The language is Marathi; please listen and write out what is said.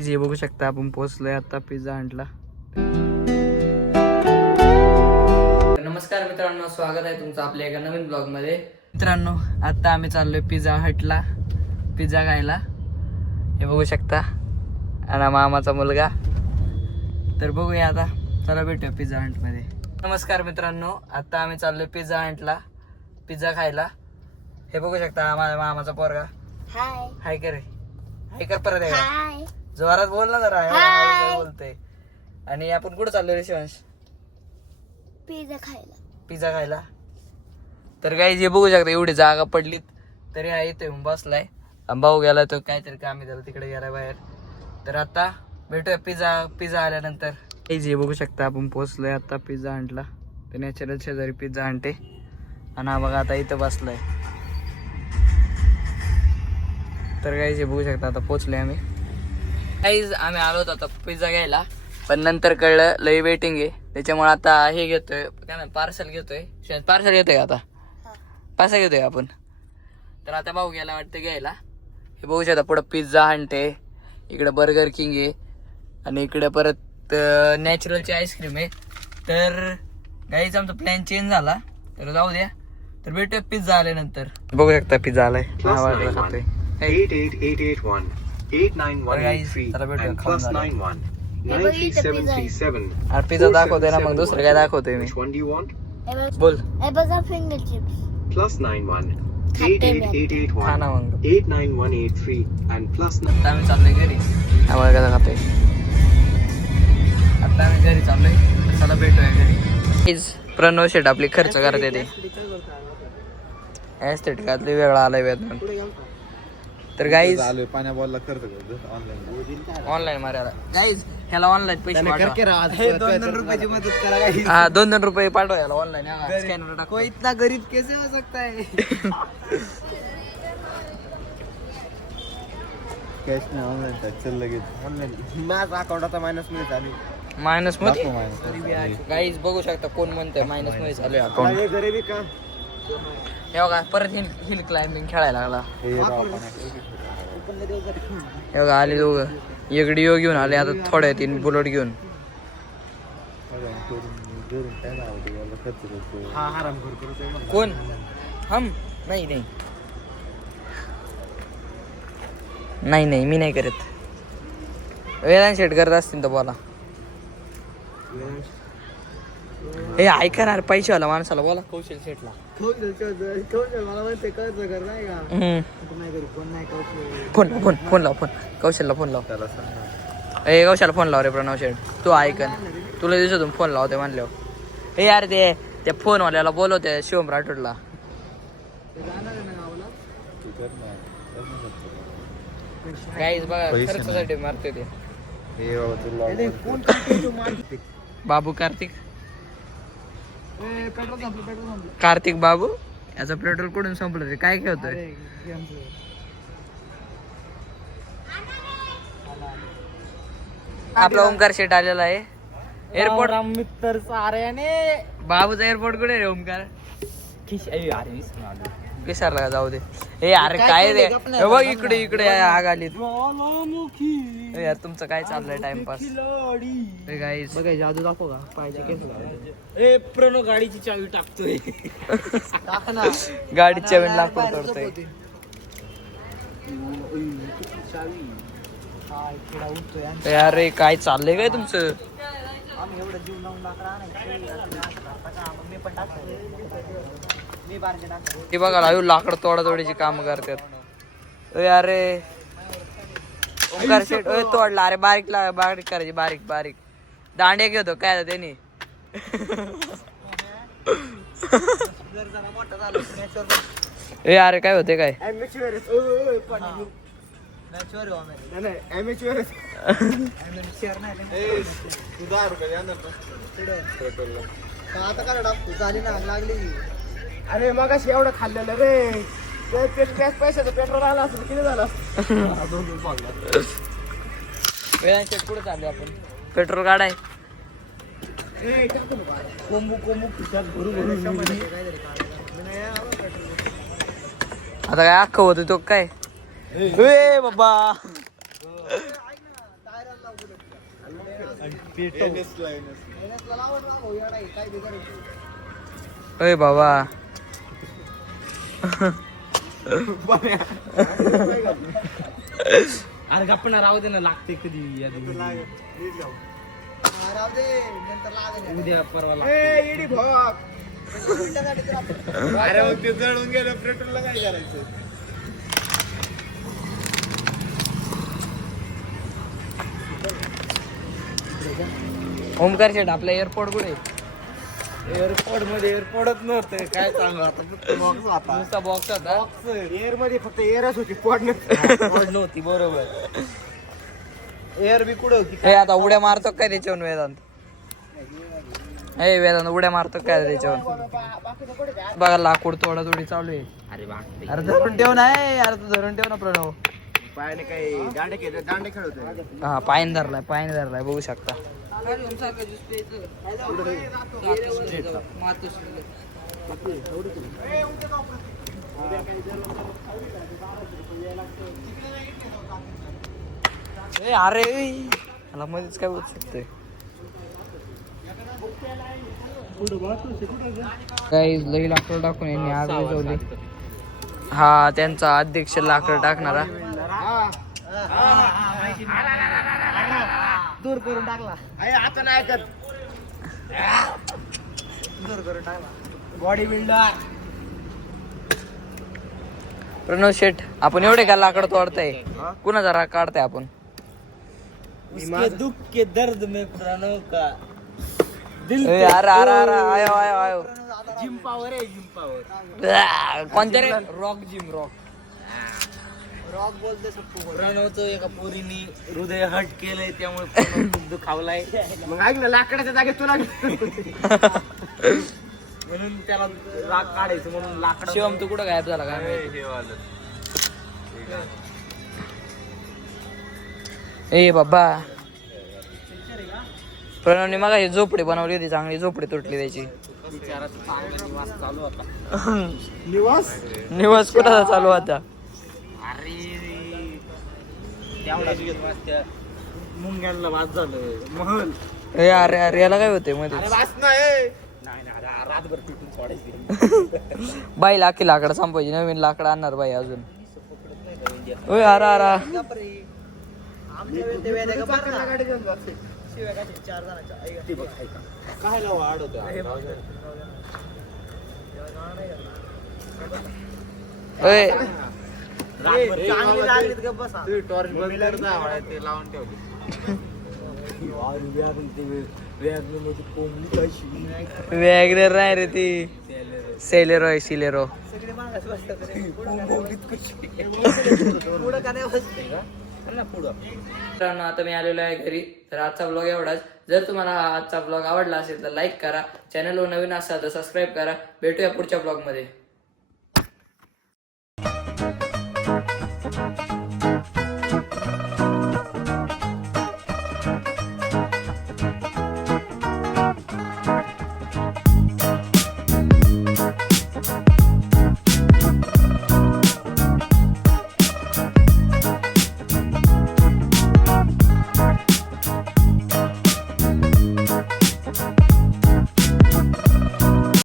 जे बघू शकता आपण पोहोचलोय आता पिझ्झा हंटला. नमस्कार मित्रांनो, स्वागत आहे तुमचं आपल्या एका नवीन ब्लॉग मध्ये. मित्रांनो आता आम्ही चाललोय पिझ्झा हटला पिझ्झा खायला. हे बघू शकता आणि मामाचा मुलगा. तर बघूया आता, चला भेटूया पिझ्झा हंट मध्ये. नमस्कार मित्रांनो, आता आम्ही चाललोय पिझ्झा हंटला पिझ्झा खायला. हे बघू शकता माझ्या मामाचा पोरगा. हाय हाय कर, हाय कर परत एकदा. हाय जोरात बोल ना जरा. हाय. बोलतोय. आणि आपण कुठं चाललोय रे शिवांश? पिझ्झा खायला. पिझ्झा खायला. तर काही जे बघू शकता एवढी जागा पडलीत तरी हा इथे येऊन बसलाय. भाऊ गेला तो काहीतरी काम आहे त्याला, तिकडे गेलाय बाहेर. तर आता भेटूया पिझ्झा आल्यानंतर. काही जे बघू शकता आपण पोहोचलोय आता पिझ्झा हंटला. तर नॅचरल शेजारी पिझ्झा हंटे आणि हा बघा आता इथं बसलाय. तर काही जे बघू शकता आता पोहोचलोय आम्ही. काहीच आम्ही आलो होतो आता पिझ्झा घ्यायला, पण नंतर कळलं लई वेटिंग आहे, त्याच्यामुळे आता हे घेतोय काय म्हणतात पार्सल घेतोय. पार्सल घेतोय आता पार्सल घेतोय आपण. तर आता भाऊ गेला वाटतं घ्यायला. हे बघू शकता पुढं पिझ्झा हंट आहे, इकडे बर्गर किंग आहे आणि इकडे परत नॅचरलची आईस्क्रीम आहे. तर काहीच आमचा प्लॅन चेंज झाला, तर जाऊ द्या. तर भेटूया पिझ्झा आल्यानंतर. बघू शकता पिझ्झा आलाय. खातोय 88881 89183 and plus 91 93737. पिझ्झा दाखवतोय ना, मग दुसरं काय दाखवतोय मी. Which one do you want? बोल. हे बघा फिंगर चिप्स. Plus 91 खाते मी. 88881 खाना मग 89183 and plus आता आम्ही चाललोय घरी. आम्हाला कसं खातोय आता आम्ही घरी चाललोय. चला भेटूया घरी. प्रणव शेट आपली खर्च करते ते ऍस्थेटिकातले वेगळा आलाय वेदन. तर गाईज पाण्या बॉलला करतो ऑनलाईन मारायला गाईज ह्याला ऑनलाईन पैसे पाठवा. रुपयाची मदत करा. हा 2-2 रुपये पाठवा याला ऑनलाईन. स्कॅनर टाकू. इतना गरीब कैसे हो सकता है? कॅश नाही, ऑनलाईन चल लगेच. ऑनलाईन माझा अकाउंट आता मायनस मध्ये चालू. मायनस मध्ये गाईज बघू शकता कोण म्हणतंय मायनस मध्ये चालू आहे अकाउंट. गरीबी का? हे बघा परत हिल क्लाइम्बिंग खेळायला लागला. हे बघा आले दोघं, एक डिओ घेऊन आले आता थोड्या 3 बुलेट घेऊन. कोण? हम नाही नाही नाही नाही मी नाही करत. वेळान शेट करत असतील तर बोला. हे ऐकणार पैशावाला माणसाला बोला. कौशल शेटला फोन लाव. कौशलला फोन लाव. ए कौशलला फोन लाव रे प्रणव शेट. तू ऐकन, तुला दिवसातून फोन लावते म्हणल्यावर. हे यार ते त्या फोनवाल्याला बोलवते शिवम राठोडला. काहीच बघा खर्चासाठी मारते ते. बाबू कार्तिक बाबू याचा पेट्रोल कुठून संपलं रे? काय खेळतोय? आपला ओमकार शेट आलेला आहे एअरपोर्ट. मित्र साऱ्याने बाबूचा एअरपोर्ट कुठे रे ओमकार? विसरला का? जाऊ दे. हे अरे काय रे, हे बघ इकडे आग आली. यार तुमचं काय चाललंय टाइमपास? गाईस बघा जादू दाखव का पाहिजे केस. ए प्रणव गाडीची चावी टाकतोय. गाडीची चावी लाकूड करतोय. अरे काय चाललंय काय तुमचं? हे बघा लाकड तोडातोडीची काम करतात. अरे ओंकार शेट तोडला. अरे बारीक करायची, बारीक दांडे घेतो काय त्यांनी. ए अरे काय होते काय? आता काय टाकतो झाली ना लागली. अरे मग एवढं खाल्लेलं रे, पैशाचं पेट्रोल आला असतं किती झालं? कुठे चालू आपण? पेट्रोल काढाय. आता काय अख्खं होतं तो काय? ए बाबा अय बाबा अरे गप्पा राहू दे ना लागते कधी उद्या परवा अरे मग ते जळून गेलं पेट्रोलला काय करायचं. ओमकार शेट आपला एअरपोर्ट कुठे एअरपोर्ट मध्ये एअरपोर्टच नव्हतं काय सांगू आता बॉक्स होता नुसता बॉक्स होता. एअर मध्ये फक्त एअरच होती पोड नव्हती बरोबर. एअर बी कुठं होती हे आता उड्या मारतो काय त्याच्यावर वेदांत हे वेदांत उड्या मारतो काय त्याच्यावर बघा लाकूड तोडा तोडी चालू आहे. अरे धरून ठेव ना अरे तू धरून ठेव ना प्रणव. पायाने काही दांडे खेळतोय. हा पायन धरलाय बघू शकता. अरे मला मध्येच काय बोलू शकतोय काही लई लाकडं टाकून यांनी आग विझवली. हा त्यांचा अध्यक्ष लाकडं टाकणारा दूर करून टाकला. आता नाही ऐकत. दूर करून टाकला. बॉडी बिल्डर प्रणव शेठ आपण एवढे का लाकड तोडताय कुणाचा राग काढताय आपण. उसके दुख के दर्द में प्रणव का दिल अरे अरे आयो जिम पावर आहे जिम पावर. कोणत्या रे रॉक जिम रॉक रॉक बोलते प्रणवचं एका पोरीने हृदय हट केलंय त्यामुळे खूप दुखावलाय. मग ऐक ना लाकडाच्या जागेत तुला म्हणून त्याला राग काढायचं म्हणून लाकड. शिवम तू कुठं गायब झाला काय ए बाबा प्रणवने मग ही झोपडी बनवली होती चांगली झोपडी तुटली त्याची. निवास चालू होता. निवास कुठं चालू होता. अरे तेवढा मुंग्यांना वाद झालं महल. अरे याला काय होते मध्ये वाच नाही रातभर तुटून सोडायची. बाई लाकी लाकडं संपायची नवीन लाकडं आणणार बाई अजून. ओय अरे ओय वॅगनर नाही रे ती सेलेरो आहे सिलेरो. मित्रांनो आता मी आलेलो आहे घरी. तर आजचा ब्लॉग एवढाच. जर तुम्हाला आजचा ब्लॉग आवडला असेल तर लाईक करा. चॅनलवर नवीन असाल तर सबस्क्राईब करा. भेटूया पुढच्या ब्लॉग मध्ये.